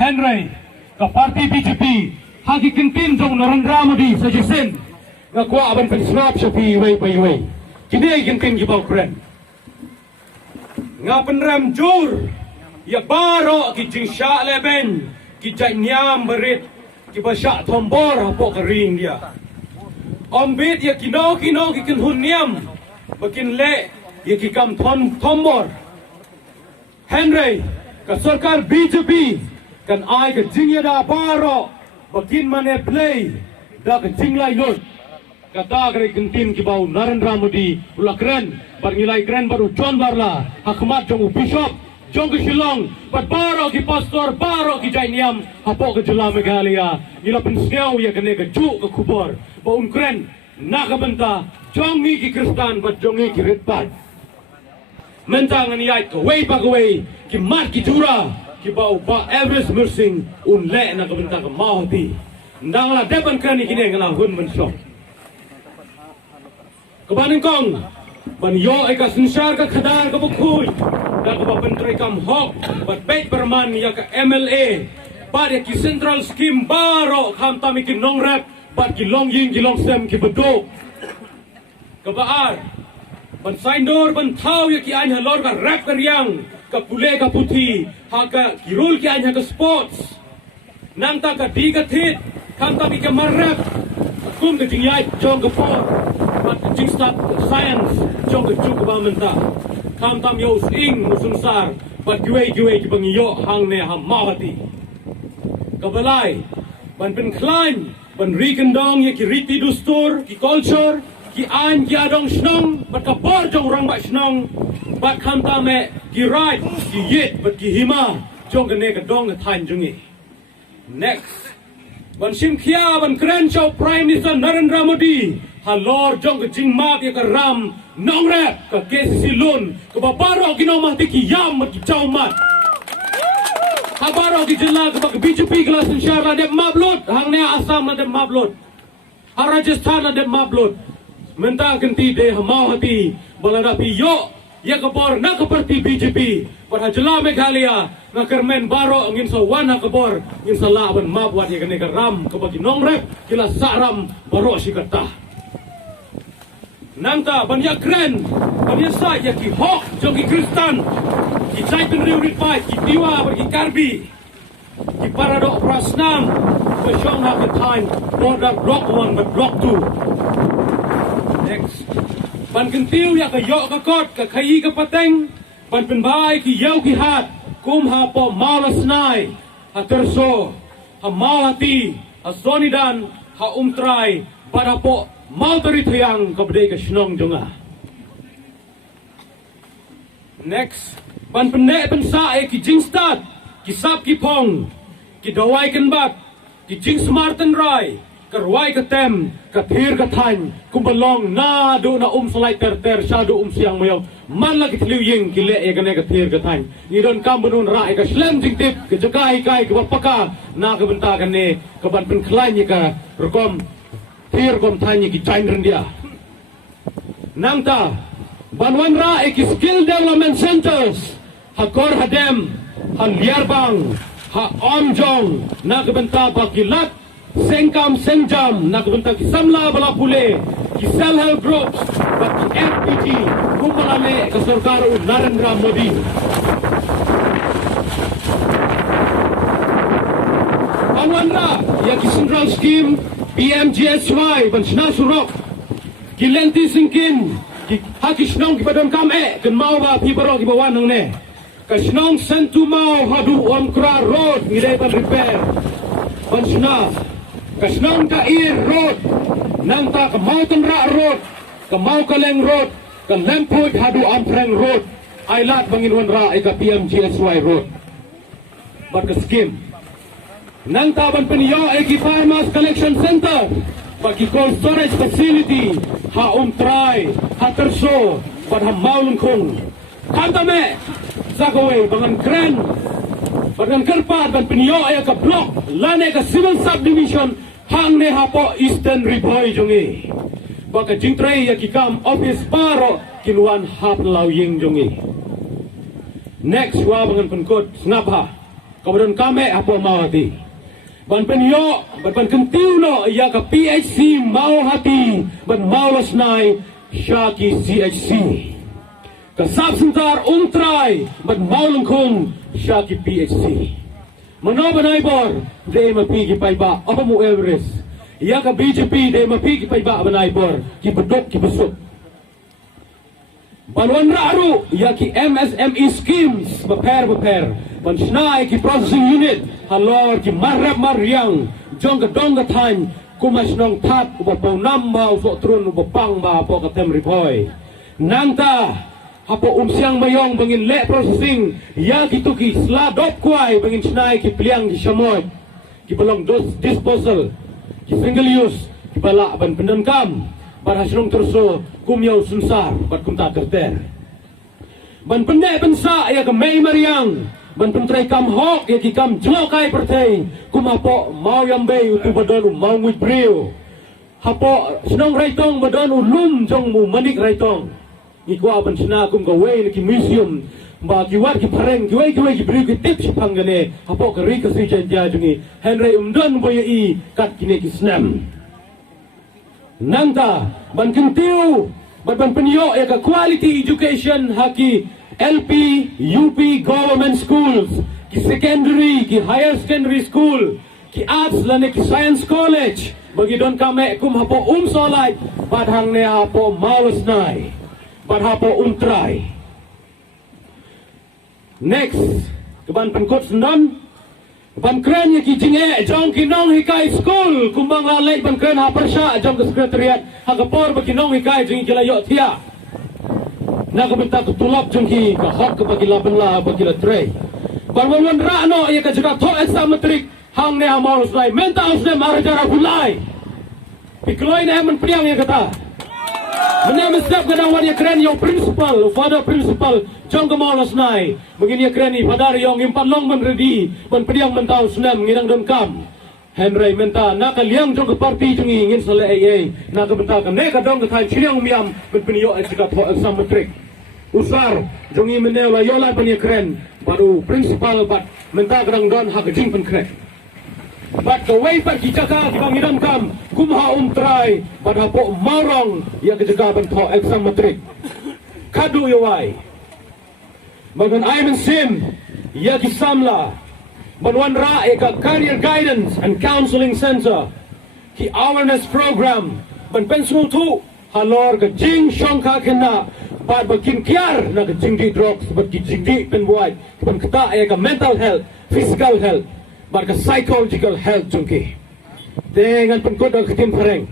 Henry ka parti BJP hagi kintin jong Narendra Modi suggestion nga ko aban pensrap sa piway payway kini ay kintin gibaw kren nga penram jur ya baro ki jingsha leben ki janyam berit ki basya tombor hapo kering dia ombit ya kino ki kinhuniam bakin le ya ki kam tombor Henry ka sarkar BJP kan ai ka jingya da baro bakin mane play da ka jinglai lot kata kare kintin ki bau Narendra Modi ulakren bar ngilai kren baru John Barla hakmat jong bishop jong Shillong bat baro ki pastor baro ki jainiam hapo ke jela Meghalaya ila penseu ya kene ke ju ke kubor baun kren nakabenta jongi ki Kristan bat jongi ki ritpat mentang niai ke wei pa ke wei ki mat ki jura ki bau ba Ebris mursing un le nakabenta ke mawhati ndangla depan kani kini ngala hun mensok kebaning kong ban yo eka sensar ka khadar ka bukhuy da ka pentrai kam hok bat bet perman ya ka MLA pada ki central scheme baro kham tami ki nongrap bat ki long ying ki long sem ki bedok kebaar ban saindor ban thau ya ki an halor ka rap ka riang ka pule ka puthi ha ka kirul ki an ka sports nang ta ka di ka thit kham tami ki marrap kum ka jingyai jong ka por jing start science jong ke juk ba menta kam tam yo sing musungsar bat giwe ki bangiyo hang ne ha mawhati kabalai ban pen climb ban rikendong ye ki riti dustur ki culture ki an ki adong snong bat ka por jong rang ba snong bat kam tam me ki right ki yet bat ki hima jong ke ne ka dong ke thain jungi next ban sim khia ban kren chau prime minister Narendra Modi halor jong ke jing mak ya ram nong rap ke KCC lun ke babaro ki nomah ti ki yam ki chau mat habaro ki jela ke BJP kelas insyar la de mablut hang ne Assam la de mablut Rajasthan la de mablut menta kenti de mawhati balada pi yo ya ke bor na ke parti BJP par jela Meghalaya na kermen baro ngin so wana ke bor ngin sala ban mabwat ya ke ne ram ke bagi nong rap kila saram baro sikata nangta banyak keren banyak saja ki hok jong ki Kristan ki cai penriu ritpai ki tiwa bagi karbi ki paradok prasnam besyong nak ketain border block 1 but block 2 next ban kentiu ya ke yok ke kot ke khai ke pateng ban penbai ki yau ki hat kum ha po malasnai ha terso ha mawhati ha sonidan ha umtrai pada po mau teri tiang kepada ke senong jonga. Next, ban pendek pensa ki jing start, ki sap ki pong, ki dawai ken bat, ki jing smarten rai, ke ruai ke tem, ke thir ke than, kumbalong na do na selai ter sadu siang mayong, man lagi tliu ying ki le e kene ke thir ke than. Ni don kam benun rai ke slem jing tip, ke jagai kai ke bapaka, na ke benta kene, ke ban pen klain ka rekom thir kom tanya ki chain rendia nangta banwan ra ki skill development centers ha kor hadem ha liarbang ha omjong na kebenta bakilat sengkam senjam na kebenta ki samla bala pule ki self help groups bat ki FPG kumpalane ke sarkar Narendra Modi banwan ra ya ki central scheme PMGSY ban sna surok ki lenti singkin ki hakisnong ki padon kam ken mau ba pi baro ki bawan nang ne kasnong sentu mau hadu omkra road ngidai ban repair ban sna kasnong ka ir road nang ta ka mau tenra road ka mau kaleng road ka lemput hadu ampreng road ailat bangin wan ra ka PMGSY road bat ka scheme nang taban peniyo ki farmers collection center bagi cold storage facility ha try ha terso pad ha maulung kong kantame zagawe bangan kren bangan kerpa dan peniyo ka block lane ka civil subdivision hang ne ha po eastern riboy jongi baka jingtray ya ki kam office paro kiluan hap lawyeng jongi next wa bangan penkot snapha kemudian kami apa mawhati. Ban penyo, ban kentiu no ia ka PHC mawhati, ban maulas nai syaki CHC. Kasap sentar untrai, ban maulungkung syaki PHC. Mano banaibor, de mapigi paiba, apa mu Ebris. Ia ka BJP de mapigi paiba banaibor, ki bedok ki besuk. Banwan raru, ia ki MSME schemes, pher. Ban snai ki processing unit, halor ki marap mariang, jong ka dong ka tan, kumas nong tat, ubapau namba, usok trun, ubapang ba, po ka tem ripoy. Nangta, hapo umsiang mayong bangin le processing ya gitu ki sladop kuai bangin snai ki pliang ki shamoy ki balong disposal ki single use ki bala ban pendamkam para hasilong terso kumyaw sunsar bat kumta terter ban pende bensa ya ke mei mariang ban pentrai kam hok ya ki kam jokai pertei kumapo mau yambe utu badon mau ngui brio hapo senong raitong badon ulum jong mu manik raitong ikwa ban sina kum ka way ki museum ba ki wat ki pareng ki way ki bri ki tip si pangane hapo ka ri ka si janja jungi henry umdon boy i kat kine ki snam nangta ban kintiu ban penyo ya ka quality education haki LP UP government schools ki secondary ki higher secondary school ki arts lane ki science college bagi don kame kum hapo solai badhang ne hapo maulus nai hapo untrai. Next, keban penkot sendan, ban keren ya ki jinge, jong ki nong hikai school, kumbang lalai ban keren hapersha, jong ke sekretariat, hagapor bagi nong hikai jingi kila yok tia. Na kebentak ketulap jong ki, kahok ke bagi laban la, bagi la tray. Ban wan rano ya ka juga tok exam matrik, hang ne hamarus lai, menta usne marajara bulai. Pikloi ne hemen priang ya kata. Mana mesti kadang wadi keren yang principal, father principal, jong kemalas nai, begini keren ni padar yang impan long menredi, ban pediang mentau senam ngirang don kam. Henry menta nak liang jong ke parti jong ingin sale nak bentak ne kadang ke thai chiriang miam ben penio jika tho exam matrik. Usar jong i menela yola ban keren, baru principal bat menta kadang don hak jing pen keren. But the way pa kijaka di bangiran kam kumha try pada po marong ya kijaka ban tho exam matrik kadu yawai bagan ayman sim ya kisamla banwan ra ka career guidance and counseling center ki awareness program ban pensul tu halor ka jing shongka kena bad bakin kiar na ka jing di drugs bat ki jing di pen buai ban kata ka mental health physical health barka psychological health jungki dengan pengkod ang tim pareng.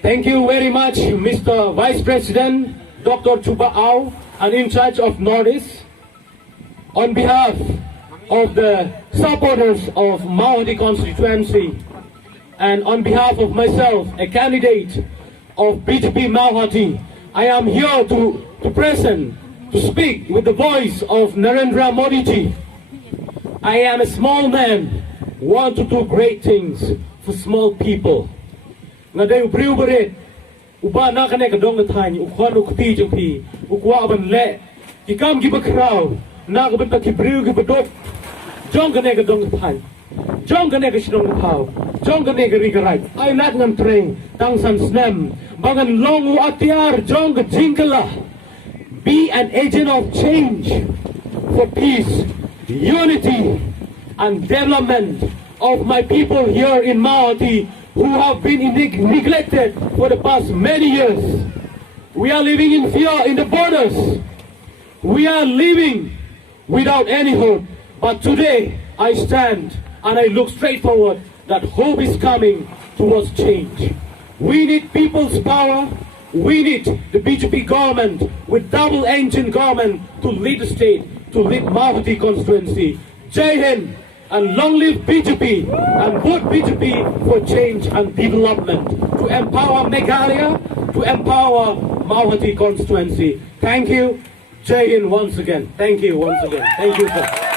Thank you very much Mr. Vice President Dr. Chuba Au and in charge of Northeast on behalf of the supporters of Mawhati constituency and on behalf of myself a candidate of BJP Mawhati I am here to present to speak with the voice of Narendra Modi ji. I am a small man, want to do great things for small people. Ngaday ubriu berit, uba na kane kadong natany, ukwan ukti jengpi, ukwa ban le, kikam gibakraw, na kabenta kibriu gibadok, jong kane kadong natany, jong kane kasinong nataw, jong kane karigaray, ay lat ng train, tang san snem, bagan long uatiar, jong kajingkala. Be an agent of change for peace, unity and development of my people here in Mawhati who have been neglected for the past many years. We are living in fear in the borders. We are living without any hope. But today I stand and I look straight forward that hope is coming towards change. We need people's power. We need the BJP government with double engine government to lead the state, to lead Mawhati constituency. Jai Hind and long live BJP and vote BJP for change and development to empower Meghalaya, to empower Mawhati constituency. Thank you. Jai Hind once again. Thank you once again. Thank you, sir.